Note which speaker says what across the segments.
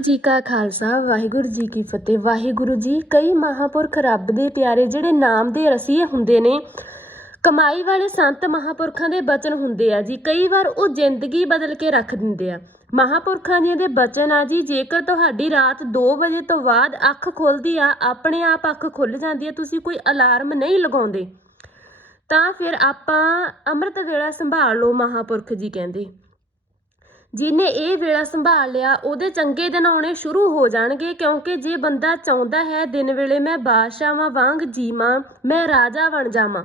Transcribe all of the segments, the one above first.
Speaker 1: ਜੀ ਕਾ ਖਾਲਸਾ, ਵਾਹਿਗੁਰੂ ਜੀ ਕੀ ਫਤਿਹ। ਵਾਹਿਗੁਰੂ ਜੀ, ਕਈ ਮਹਾਪੁਰਖ ਰੱਬ ਦੇ ਪਿਆਰੇ ਜਿਹੜੇ ਨਾਮ ਦੇ ਰਸੀਏ ਹੁੰਦੇ ਨੇ, ਕਮਾਈ ਵਾਲੇ ਸੰਤ ਮਹਾਪੁਰਖਾਂ ਦੇ ਬਚਨ ਹੁੰਦੇ ਆ ਜੀ। ਕਈ ਵਾਰ ਉਹ ਜ਼ਿੰਦਗੀ ਬਦਲ ਕੇ ਰੱਖ ਦਿੰਦੇ ਆ। ਮਹਾਪੁਰਖਾਂ ਜੀ ਦੇ ਬਚਨ ਆ ਜੀ, ਜੇਕਰ ਤੁਹਾਡੀ ਰਾਤ 2 ਵਜੇ ਤੋਂ ਬਾਅਦ ਅੱਖ ਖੁੱਲਦੀ ਆ, ਆਪਣੇ ਆਪ ਅੱਖ ਖੁੱਲ ਜਾਂਦੀ ਆ, ਤੁਸੀਂ ਕੋਈ ਅਲਾਰਮ ਨਹੀਂ ਲਗਾਉਂਦੇ, ਤਾਂ ਫਿਰ ਆਪਾਂ ਅੰਮ੍ਰਿਤ ਵੇਲਾ ਸੰਭਾਲ ਲਓ ਮਹਾਪੁਰਖ ਜੀ ਕਹਿੰਦੇ। ਜਿਹਨੇ ਇਹ ਵੇਲਾ ਸੰਭਾਲ ਲਿਆ, ਉਹਦੇ ਚੰਗੇ ਦਿਨ ਆਉਣੇ ਸ਼ੁਰੂ ਹੋ ਜਾਣਗੇ, ਕਿਉਂਕਿ ਜੇ ਬੰਦਾ ਚਾਹੁੰਦਾ ਹੈ, ਦਿਨ ਵੇਲੇ ਮੈਂ ਬਾਦਸ਼ਾਹਾਂ ਵਾਂਗ ਜੀਵਾਂ, ਮੈਂ ਰਾਜਾ ਬਣ ਜਾਵਾਂ,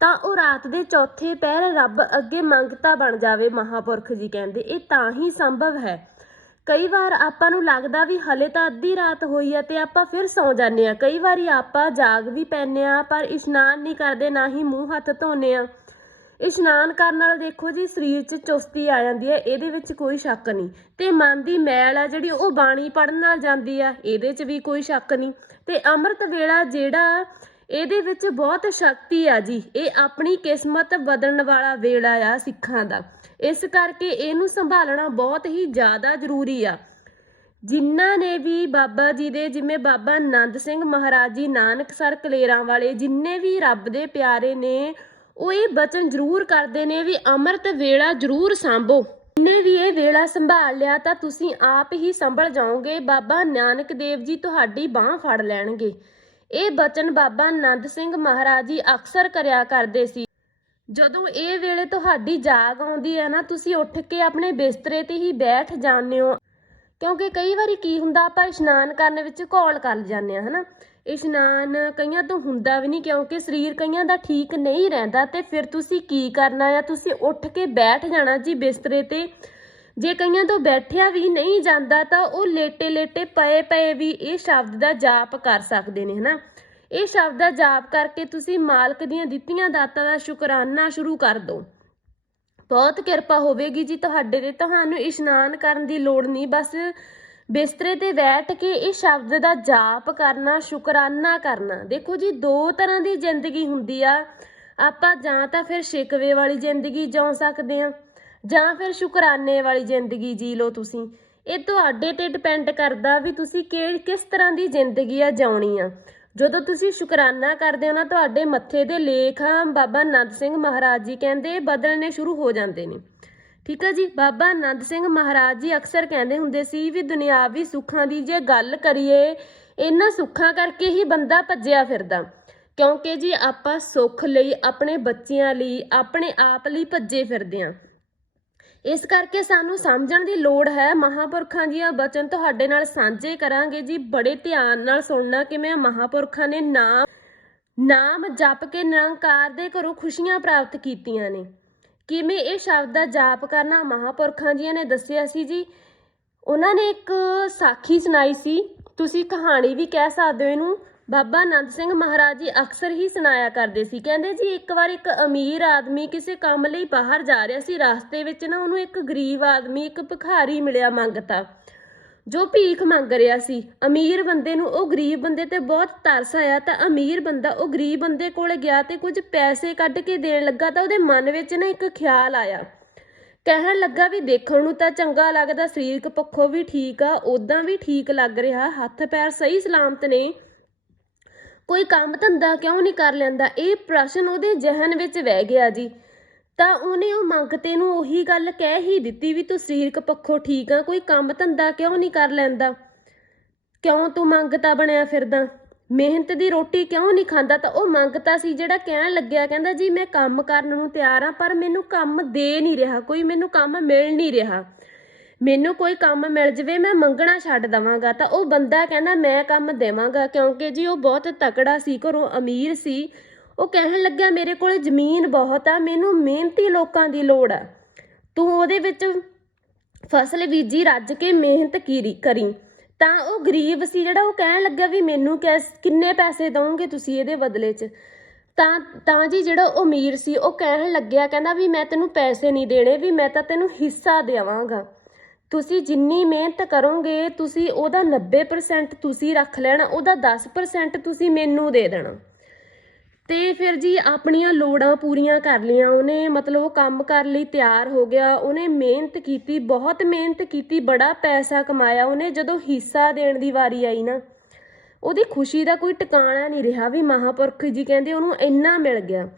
Speaker 1: ਤਾਂ ਉਹ ਰਾਤ ਦੇ ਚੌਥੇ ਪਹਿਰ ਰੱਬ ਅੱਗੇ ਮੰਗਤਾ ਬਣ ਜਾਵੇ, ਮਹਾਪੁਰਖ ਜੀ ਕਹਿੰਦੇ। ਇਹ ਤਾਂ ਹੀ ਸੰਭਵ ਹੈ। ਕਈ ਵਾਰ ਆਪਾਂ ਨੂੰ ਲੱਗਦਾ ਵੀ ਹਲੇ ਤਾਂ ਅੱਧੀ ਰਾਤ ਹੋਈ ਆ ਤੇ ਆਪਾਂ ਫਿਰ ਸੌਂ ਜਾਂਦੇ ਆ। ਕਈ ਵਾਰੀ ਆਪਾਂ ਜਾਗ ਵੀ ਪੈਂਦੇ ਆ, ਪਰ ਇਸ਼ਨਾਨ ਨਹੀਂ ਕਰਦੇ, ਨਾ ਹੀ ਮੂੰਹ ਹੱਥ ਧੋਨੇ ਆ। ਇਸ਼ਨਾਨ ਕਰਨ ਨਾਲ ਦੇਖੋ ਜੀ ਸਰੀਰ 'ਚ ਚੁਸਤੀ ਆ ਜਾਂਦੀ ਹੈ, ਇਹਦੇ ਵਿੱਚ ਕੋਈ ਸ਼ੱਕ ਨਹੀਂ। ਤੇ ਮਨ ਦੀ ਮੈਲ ਆ ਜਿਹੜੀ, ਉਹ ਬਾਣੀ ਪੜਨ ਨਾਲ ਜਾਂਦੀ ਆ, ਇਹਦੇ 'ਚ ਵੀ ਕੋਈ ਸ਼ੱਕ ਨਹੀਂ। ਤੇ ਅੰਮ੍ਰਿਤ ਵੇਲਾ ਜਿਹੜਾ, ਇਹਦੇ ਵਿੱਚ ਬਹੁਤ ਸ਼ਕਤੀ ਆ ਜੀ, ਇਹ ਆਪਣੀ ਕਿਸਮਤ ਬਦਲਣ ਵਾਲਾ ਵੇਲਾ ਆ ਸਿੱਖਾਂ ਦਾ। ਇਸ ਕਰਕੇ ਇਹਨੂੰ ਸੰਭਾਲਣਾ ਬਹੁਤ ਹੀ ਜ਼ਿਆਦਾ ਜ਼ਰੂਰੀ ਆ। ਜਿਨ੍ਹਾਂ ਨੇ ਵੀ ਬਾਬਾ ਜੀ ਦੇ, ਜਿਵੇਂ ਬਾਬਾ ਆਨੰਦ ਸਿੰਘ ਮਹਾਰਾਜ ਜੀ ਨਾਨਕ ਸਰ ਕਲੇਰਾਂ ਵਾਲੇ, ਜਿੰਨੇ ਵੀ ਰੱਬ ਦੇ ਪਿਆਰੇ ਨੇ ਉਹ ਇਹ ਬਚਨ ਜ਼ਰੂਰ ਕਰਦੇ ਨੇ ਵੀ ਅੰਮ੍ਰਿਤ ਵੇਲਾ ਜ਼ਰੂਰ ਸੰਭੋ। ਜਿਨੇ ਵੀ ਇਹ ਵੇਲਾ ਸੰਭਾਲ ਲਿਆ ਤਾਂ ਤੁਸੀਂ ਆਪ ਹੀ ਸੰਭਲ ਜਾਓਗੇ। ਬਾਬਾ ਨਾਨਕ ਦੇਵ ਜੀ ਤੁਹਾਡੀ ਬਾਹ ਫੜ ਲੈਣਗੇ। ਇਹ ਬਚਨ ਬਾਬਾ ਨੰਦ ਸਿੰਘ ਮਹਾਰਾਜ ਜੀ ਅਕਸਰ ਕਰਿਆ ਕਰਦੇ ਸੀ। ਜਦੋਂ ਇਹ ਵੇਲੇ ਤੁਹਾਡੀ ਜਾਗ ਆਉਂਦੀ ਹੈ ਨਾ, ਤੁਸੀਂ ਉੱਠ ਕੇ ਆਪਣੇ ਬਿਸਤਰੇ ਤੇ ਹੀ ਬੈਠ ਜਾਂਦੇ ਹੋ। ਕਿਉਂਕਿ ਕਈ ਵਾਰੀ ਕੀ ਹੁੰਦਾ, ਆਪਾਂ ਇਸ਼ਨਾਨ ਕਰਨ ਵਿੱਚ ਘੋਲ ਕਰ ਜਾਂਦੇ ਆ ਹਨਾ? ਇਸ਼ਨਾਨ ਕਈਆਂ ਤੋਂ ਹੁੰਦਾ ਵੀ ਨਹੀਂ ਕਿਉਂਕਿ ਸਰੀਰ ਕਈਆਂ ਦਾ ਠੀਕ ਨਹੀਂ ਰਹਿੰਦਾ ਤੇ ਫਿਰ ਤੁਸੀਂ ਕੀ ਕਰਨਾ ਆ? ਤੁਸੀਂ ਉੱਠ ਕੇ ਬੈਠ ਜਾਣਾ ਜੀ ਬਿਸਤਰੇ ਤੇ। ਜੇ ਕਈਆਂ ਤੋਂ ਬੈਠਿਆ ਵੀ ਨਹੀਂ ਜਾਂਦਾ ਤਾਂ ਉਹ ਲੇਟੇ ਲੇਟੇ ਪਏ ਪਏ ਵੀ ਇਹ ਸ਼ਬਦ ਦਾ ਜਾਪ ਕਰ ਸਕਦੇ ਨੇ, ਹਨਾ? ਇਹ ਸ਼ਬਦ ਦਾ ਜਾਪ ਕਰਕੇ ਤੁਸੀਂ ਮਾਲਕ ਦੀਆਂ ਦਿੱਤੀਆਂ ਦਾਤਾਂ ਦਾ ਸ਼ੁਕਰਾਨਾ ਸ਼ੁਰੂ ਕਰ ਦਿਓ ਬਹੁਤ ਕਿਰਪਾ ਹੋਵੇਗੀ ਜੀ ਤੁਹਾਡੇ ਤੇ। ਤੁਹਾਨੂੰ ਇਸ਼ਨਾਨ ਕਰਨ ਦੀ ਲੋੜ ਨਹੀਂ। ਬਸ ਬਿਸਤਰੇ ਤੇ ਬੈਠ ਕੇ ਇਹ ਸ਼ਬਦ ਦਾ ਜਾਪ ਕਰਨਾ, ਸ਼ੁਕਰਾਨਾ ਕਰਨਾ। ਦੇਖੋ ਜੀ, ਦੋ ਤਰ੍ਹਾਂ ਦੀ ਜ਼ਿੰਦਗੀ ਹੁੰਦੀ ਆ। ਆਪਾਂ ਜਾਂ ਤਾਂ ਫਿਰ ਸ਼ਿਕਵੇ ਵਾਲੀ ਜ਼ਿੰਦਗੀ ਜਿਉ ਸਕਦੇ ਆ ਜਾਂ ਫਿਰ ਸ਼ੁਕਰਾਨੇ ਵਾਲੀ ਜ਼ਿੰਦਗੀ ਜੀ ਲਓ ਤੁਸੀਂ। ਇਹ ਤੁਹਾਡੇ ਤੇ ਡਿਪੈਂਡ ਕਰਦਾ ਵੀ ਤੁਸੀਂ ਕਿ ਕਿਸ ਤਰ੍ਹਾਂ ਦੀ ਜ਼ਿੰਦਗੀ ਆ ਜਿਉਣੀ ਆ। ਜਦੋਂ ਤੁਸੀਂ ਸ਼ੁਕਰਾਨਾ ਕਰਦੇ ਹੋ ਨਾ, ਤੁਹਾਡੇ ਮੱਥੇ ਦੇ ਲੇਖਾਂ ਬਾਬਾ ਨੰਦ ਸਿੰਘ ਮਹਾਰਾਜ ਜੀ ਕਹਿੰਦੇ ਬਦਲਣੇ ਸ਼ੁਰੂ ਹੋ ਜਾਂਦੇ ਨੇ। ਠੀਕ ਹੈ ਜੀ? ਬਾਬਾ ਆਨੰਦ ਸਿੰਘ ਮਹਾਰਾਜ ਜੀ ਅਕਸਰ ਕਹਿੰਦੇ ਹੁੰਦੇ ਸੀ ਵੀ ਦੁਨਿਆਵੀ ਸੁੱਖਾਂ ਦੀ ਜੇ ਗੱਲ ਕਰੀਏ, ਇਹਨਾਂ ਸੁੱਖਾਂ ਕਰਕੇ ਹੀ ਬੰਦਾ ਭੱਜਿਆ ਫਿਰਦਾ। ਕਿਉਂਕਿ ਜੀ ਆਪਾਂ ਸੁੱਖ ਲਈ, ਆਪਣੇ ਬੱਚਿਆਂ ਲਈ, ਆਪਣੇ ਆਪ ਲਈ ਭੱਜੇ ਫਿਰਦੇ ਆਂ ਇਸ ਕਰਕੇ ਸਾਨੂੰ ਸਮਝਣ ਦੀ ਲੋੜ ਹੈ, ਮਹਾਪੁਰਖਾਂ ਦੀਆਂ ਬਚਨ ਤੁਹਾਡੇ ਨਾਲ ਸਾਂਝੇ ਕਰਾਂਗੇ ਜੀ। ਬੜੇ ਧਿਆਨ ਨਾਲ ਸੁਣਨਾ ਕਿਵੇਂ ਮਹਾਪੁਰਖਾਂ ਨੇ ਨਾਮ ਨਾਮ ਜਪ ਕੇ ਨਿਰੰਕਾਰ ਦੇ ਘਰੋਂ ਖੁਸ਼ੀਆਂ ਪ੍ਰਾਪਤ ਕੀਤੀਆਂ ਨੇ। ਕਿਵੇਂ ਇਹ ਸ਼ਬਦ ਦਾ ਜਾਪ ਕਰਨਾ ਮਹਾਪੁਰਖਾਂ ਜੀਆਂ ਨੇ ਦੱਸਿਆ ਸੀ ਜੀ। ਉਹਨਾਂ ਨੇ ਇੱਕ ਸਾਖੀ ਸੁਣਾਈ ਸੀ। ਤੁਸੀਂ ਕਹਾਣੀ ਵੀ ਕਹਿ ਸਕਦੇ ਹੋ ਇਹਨੂੰ। ਬਾਬਾ ਆਨੰਦ ਸਿੰਘ ਮਹਾਰਾਜ ਜੀ ਅਕਸਰ ਹੀ ਸੁਣਾਇਆ ਕਰਦੇ ਸੀ। ਕਹਿੰਦੇ ਜੀ, ਇੱਕ ਵਾਰ ਇੱਕ ਅਮੀਰ ਆਦਮੀ ਕਿਸੇ ਕੰਮ ਲਈ ਬਾਹਰ ਜਾ ਰਿਹਾ ਸੀ। ਰਸਤੇ ਵਿੱਚ ਨਾ ਉਹਨੂੰ ਇੱਕ ਗਰੀਬ ਆਦਮੀ, ਇੱਕ ਭਿਖਾਰੀ ਮਿਲਿਆ ਮੰਗਤਾ। ਜੋ ਭੀਖ ਮੰਗ ਰਿਹਾ ਸੀ। ਅਮੀਰ ਬੰਦੇ ਨੂੰ ਉਹ ਗਰੀਬ ਬੰਦੇ ਤੇ ਬਹੁਤ ਤਰਸ ਆਇਆ ਤਾਂ ਅਮੀਰ ਬੰਦਾ ਉਹ ਗਰੀਬ ਬੰਦੇ ਕੋਲ ਗਿਆ ਤੇ ਕੁਝ ਪੈਸੇ ਕੱਢ ਕੇ ਦੇਣ ਲੱਗਾ ਤਾਂ ਉਹਦੇ ਮਨ ਵਿੱਚ ਨਾ ਇੱਕ ਖਿਆਲ ਆਇਆ। ਕਹਿਣ ਲੱਗਾ ਵੀ ਦੇਖਣ ਨੂੰ ਤਾਂ ਚੰਗਾ ਲੱਗਦਾ, ਸਰੀਰਕ ਪੱਖੋਂ ਵੀ ਠੀਕ ਆ ਉਦਾਂ ਵੀ ਠੀਕ ਲੱਗ ਰਿਹਾ, ਹੱਥ ਪੈਰ ਸਹੀ ਸਲਾਮਤ ਨੇ। ਕੋਈ ਕੰਮ ਧੰਦਾ ਕਿਉਂ ਨਹੀਂ ਕਰ ਲੈਂਦਾ? ਇਹ ਪ੍ਰਸ਼ਨ ਉਹਦੇ ਜਹਨ ਵਿੱਚ ਵਹਿ ਗਿਆ ਜੀ। ਤਾਂ ਉਹਨੇ ਉਹ ਮੰਗਤੇ ਨੂੰ ਉਹੀ ਗੱਲ ਕਹਿ ਹੀ ਦਿੱਤੀ ਵੀ ਤੂੰ ਸਰੀਰਕ ਪੱਖੋਂ ਠੀਕ ਆ, ਕੋਈ ਕੰਮ ਧੰਦਾ ਕਿਉਂ ਨਹੀਂ ਕਰ ਲੈਂਦਾ? ਕਿਉਂ ਤੂੰ ਮੰਗਤਾ ਬਣਿਆ ਫਿਰਦਾ? ਮਿਹਨਤ ਦੀ ਰੋਟੀ ਕਿਉਂ ਨਹੀਂ ਖਾਂਦਾ? ਤਾਂ ਉਹ ਮੰਗਤਾ ਸੀ ਜਿਹੜਾ ਕਹਿਣ ਲੱਗਿਆ, ਕਹਿੰਦਾ, ਜੀ, ਮੈਂ ਕੰਮ ਕਰਨ ਨੂੰ ਤਿਆਰ ਆ, ਪਰ ਮੈਨੂੰ ਕੰਮ ਦੇ ਨਹੀਂ ਰਿਹਾ, ਕੋਈ ਮੈਨੂੰ ਕੰਮ ਮਿਲ ਨਹੀਂ ਰਿਹਾ। ਮੈਨੂੰ ਕੋਈ ਕੰਮ ਮਿਲ ਜਵੇ, ਮੈਂ ਮੰਗਣਾ ਛੱਡ ਦਵਾਂਗਾ। ਤਾਂ ਉਹ ਬੰਦਾ ਕਹਿੰਦਾ, ਮੈਂ ਕੰਮ ਦੇਵਾਂਗਾ, ਕਿਉਂਕਿ ਜੀ, ਉਹ ਬਹੁਤ ਤਕੜਾ ਸੀ, ਘਰੋਂ ਅਮੀਰ ਸੀ ਉਹ ਕਹਿਣ ਲੱਗਾ, ਮੇਰੇ ਕੋਲ ਜ਼ਮੀਨ ਬਹੁਤ ਆ, ਮੈਨੂੰ ਮਿਹਨਤੀ ਲੋਕਾਂ ਦੀ ਲੋੜ ਆ। ਤੂੰ ਉਹਦੇ ਵਿੱਚ ਫਸਲ ਬੀਜੀ, ਰੱਜ ਕੇ ਮਿਹਨਤ ਕੀਰੀ, ਕਰੀ। ਤਾਂ ਉਹ ਗਰੀਬ ਸੀ ਜਿਹੜਾ ਉਹ ਕਹਿਣ ਲੱਗਾ ਵੀ ਮੈਨੂੰ ਕੈਸ ਕਿੰਨੇ ਪੈਸੇ ਦਵੋਗੇ ਤੁਸੀਂ ਇਹਦੇ ਬਦਲੇ 'ਚ? ਤਾਂ ਤਾਂ ਜੀ ਜਿਹੜਾ ਅਮੀਰ ਸੀ, ਉਹ ਕਹਿਣ ਲੱਗਿਆ, ਕਹਿੰਦਾ ਵੀ ਮੈਂ ਤੈਨੂੰ ਪੈਸੇ ਨਹੀਂ ਦੇਣੇ, ਵੀ ਮੈਂ ਤਾਂ ਤੈਨੂੰ ਹਿੱਸਾ ਦੇਵਾਂਗਾ। ਤੁਸੀਂ ਜਿੰਨੀ ਮਿਹਨਤ ਕਰੋਗੇ, ਤੁਸੀਂ ਉਹਦਾ 90% ਤੁਸੀਂ ਰੱਖ ਲੈਣਾ, ਉਹਦਾ 10% ਤੁਸੀਂ ਮੈਨੂੰ ਦੇ ਦੇਣਾ। ਅਤੇ ਫਿਰ ਜੀ ਆਪਣੀਆਂ ਲੋੜਾਂ ਪੂਰੀਆਂ ਕਰ ਲਈਆਂ, ਉਹਨੇ ਮਤਲਬ ਉਹ ਕੰਮ ਕਰਨ ਲਈ, ਤਿਆਰ ਹੋ ਗਿਆ, ਉਹਨੇ ਮਿਹਨਤ ਕੀਤੀ, ਬਹੁਤ ਮਿਹਨਤ ਕੀਤੀ, ਬੜਾ ਪੈਸਾ ਕਮਾਇਆ, ਉਹਨੇ ਜਦੋਂ ਹਿੱਸਾ ਦੇਣ ਦੀ ਵਾਰੀ ਆਈ ਨਾ, ਉਹਦੀ ਖੁਸ਼ੀ ਦਾ ਕੋਈ ਟਿਕਾਣਾ ਨਹੀਂ ਰਿਹਾ ਵੀ ਮਹਾਪੁਰਖ ਜੀ ਕਹਿੰਦੇ ਉਹਨੂੰ ਇੰਨਾ ਮਿਲ ਗਿਆ।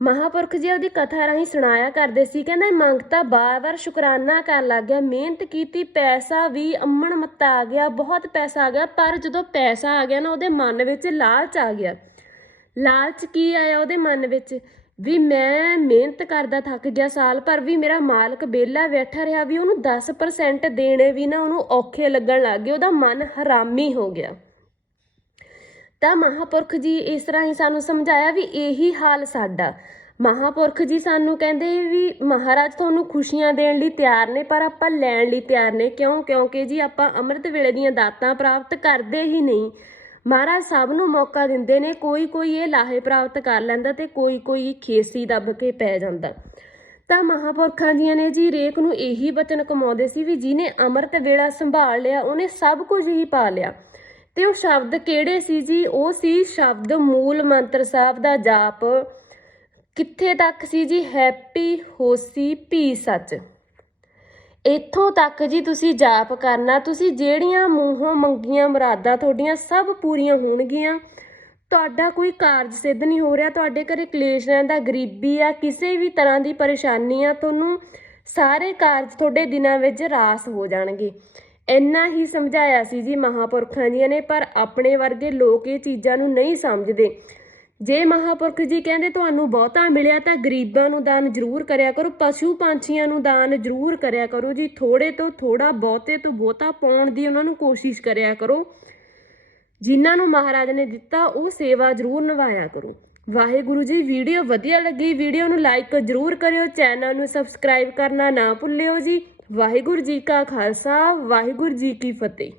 Speaker 1: ਮਹਾਪੁਰਖ ਜੀ ਉਹਦੀ ਕਥਾ ਰਾਹੀਂ ਸੁਣਾਇਆ ਕਰਦੇ ਸੀ, ਕਹਿੰਦਾ ਮੰਗਤਾ ਬਾਰ-ਬਾਰ ਸ਼ੁਕਰਾਨਾ ਕਰਨ ਲੱਗ ਗਿਆ, ਮਿਹਨਤ ਕੀਤੀ, ਪੈਸਾ ਵੀ ਅੰਮਣ ਮੱਤਾ ਆ ਗਿਆ, ਬਹੁਤ ਪੈਸਾ ਆ ਗਿਆ, ਪਰ ਜਦੋਂ ਪੈਸਾ ਆ ਗਿਆ ਨਾ, ਉਹਦੇ ਮਨ ਵਿੱਚ ਲਾਲਚ ਆ ਗਿਆ। ਲਾਲਚ ਕੀ ਆਇਆ ਉਹਦੇ ਮਨ ਵਿੱਚ? ਵੀ ਮੈਂ ਮਿਹਨਤ ਕਰਦਾ ਥੱਕ ਗਿਆ ਸਾਲ, ਪਰ ਵੀ ਮੇਰਾ ਮਾਲਕ ਬੇਲਾ ਬੈਠਾ ਰਿਹਾ, ਵੀ ਉਹਨੂੰ 10% ਦੇਣੇ ਵੀ ਨਾ, ਉਹਨੂੰ ਔਖੇ ਲੱਗਣ ਲੱਗ ਗਏ, ਉਹਦਾ ਮਨ ਹਰਾਮੀ ਹੋ ਗਿਆ। ਤਾਂ ਮਹਾਪੁਰਖ ਜੀ ਇਸ ਤਰ੍ਹਾਂ ਹੀ ਸਾਨੂੰ ਸਮਝਾਇਆ ਵੀ ਇਹੀ ਹਾਲ ਸਾਡਾ। ਮਹਾਪੁਰਖ ਜੀ ਸਾਨੂੰ ਕਹਿੰਦੇ ਵੀ ਮਹਾਰਾਜ ਤੁਹਾਨੂੰ ਖੁਸ਼ੀਆਂ ਦੇਣ ਲਈ ਤਿਆਰ ਨੇ, ਪਰ ਆਪਾਂ ਲੈਣ ਲਈ ਤਿਆਰ ਨੇ। ਕਿਉਂ? ਕਿਉਂਕਿ ਜੀ ਆਪਾਂ ਅੰਮ੍ਰਿਤ ਵੇਲੇ ਦੀਆਂ ਦਾਤਾਂ ਪ੍ਰਾਪਤ ਕਰਦੇ ਹੀ ਨਹੀਂ। ਮਹਾਰਾਜ ਸਭ ਨੂੰ ਮੌਕਾ ਦਿੰਦੇ ਨੇ, ਕੋਈ ਕੋਈ ਇਹ ਲਾਹੇ ਪ੍ਰਾਪਤ ਕਰ ਲੈਂਦਾ ਤੇ ਕੋਈ ਕੋਈ ਖੇਸੀ ਦੱਬ ਕੇ ਪੈ ਜਾਂਦਾ। ਤਾਂ ਮਹਾਪੁਰਖਾਂ ਜੀਆਂ ਨੇ ਜੀ ਰੇਕ ਨੂੰ ਇਹੀ ਬਚਨ ਕਮਾਉਂਦੇ ਸੀ ਵੀ ਜਿਹਨੇ ਅੰਮ੍ਰਿਤ ਵੇਲਾ ਸੰਭਾਲ ਲਿਆ, ਉਹਨੇ ਸਭ ਕੁਝ ਹੀ ਪਾ ਲਿਆ। ਤੇ ਉਹ ਸ਼ਬਦ ਕਿਹੜੇ ਸੀ ਜੀ? ਉਹ ਸੀ ਸ਼ਬਦ ਮੂਲ ਮੰਤਰ ਸਾਹਿਬ ਦਾ ਜਾਪ। ਕਿੱਥੇ ਤੱਕ ਸੀ ਜੀ? ਹੈਪੀ ਹੋਸੀ ਪੀ ਸੱਚ। ਇੱਥੋਂ ਤੱਕ ਜੀ ਤੁਸੀਂ ਜਾਪ ਕਰਨਾ, ਤੁਸੀਂ ਜਿਹੜੀਆਂ ਮੂੰਹੋਂ ਮੰਗੀਆਂ ਮੁਰਾਦਾਂ ਤੁਹਾਡੀਆਂ ਸਭ ਪੂਰੀਆਂ ਹੋਣਗੀਆਂ। ਤੁਹਾਡਾ ਕੋਈ ਕਾਰਜ ਸਿੱਧ ਨਹੀਂ ਹੋ ਰਿਹਾ, ਤੁਹਾਡੇ ਘਰੇ ਕਲੇਸ਼ ਰਹਿੰਦਾ, ਗਰੀਬੀ ਆ, ਕਿਸੇ ਵੀ ਤਰ੍ਹਾਂ ਦੀ ਪਰੇਸ਼ਾਨੀ ਆ, ਤੁਹਾਨੂੰ ਸਾਰੇ ਕਾਰਜ ਤੁਹਾਡੇ ਦਿਨਾਂ ਵਿੱਚ ਰਾਸ ਹੋ ਜਾਣਗੇ। ਇੰਨਾ ਹੀ ਸਮਝਾਇਆ ਸੀ ਜੀ ਮਹਾਪੁਰਖਾਂ ਜੀਆਂ ਨੇ, ਪਰ ਆਪਣੇ ਵਰਗੇ ਲੋਕ ਇਹ ਚੀਜ਼ਾਂ ਨੂੰ ਨਹੀਂ ਸਮਝਦੇ। ਜੇ ਮਹਾਪੁਰਖ ਜੀ ਕਹਿੰਦੇ ਤੁਹਾਨੂੰ ਬਹੁਤਾ ਮਿਲਿਆ ਤਾਂ ਗਰੀਬਾਂ ਨੂੰ ਦਾਨ ਜ਼ਰੂਰ ਕਰਿਆ ਕਰੋ, ਪਸ਼ੂ ਪੰਛੀਆਂ ਨੂੰ ਦਾਨ ਜ਼ਰੂਰ ਕਰਿਆ ਕਰੋ ਜੀ। ਥੋੜੇ ਤੋਂ ਥੋੜਾ ਬਹੁਤੇ ਤੋਂ ਬਹੁਤਾ ਪਾਉਣ ਦੀ ਉਹਨਾਂ ਨੂੰ ਕੋਸ਼ਿਸ਼ ਕਰਿਆ ਕਰੋ। ਜਿਨ੍ਹਾਂ ਨੂੰ ਮਹਾਰਾਜ ਨੇ ਦਿੱਤਾ, ਉਹ ਸੇਵਾ ਜ਼ਰੂਰ ਨਿਭਾਇਆ ਕਰੋ। ਵਾਹਿਗੁਰੂ ਜੀ, ਵੀਡੀਓ ਵਧੀਆ ਲੱਗੀ, ਵੀਡੀਓ ਨੂੰ ਲਾਈਕ ਜ਼ਰੂਰ ਕਰਿਓ, ਚੈਨਲ ਨੂੰ ਸਬਸਕ੍ਰਾਈਬ ਕਰਨਾ ਨਾ ਭੁੱਲਿਓ ਜੀ। ਵਾਹਿਗੁਰੂ ਜੀ ਕਾ ਖਾਲਸਾ, ਵਾਹਿਗੁਰੂ ਜੀ ਕੀ ਫਤਿਹ।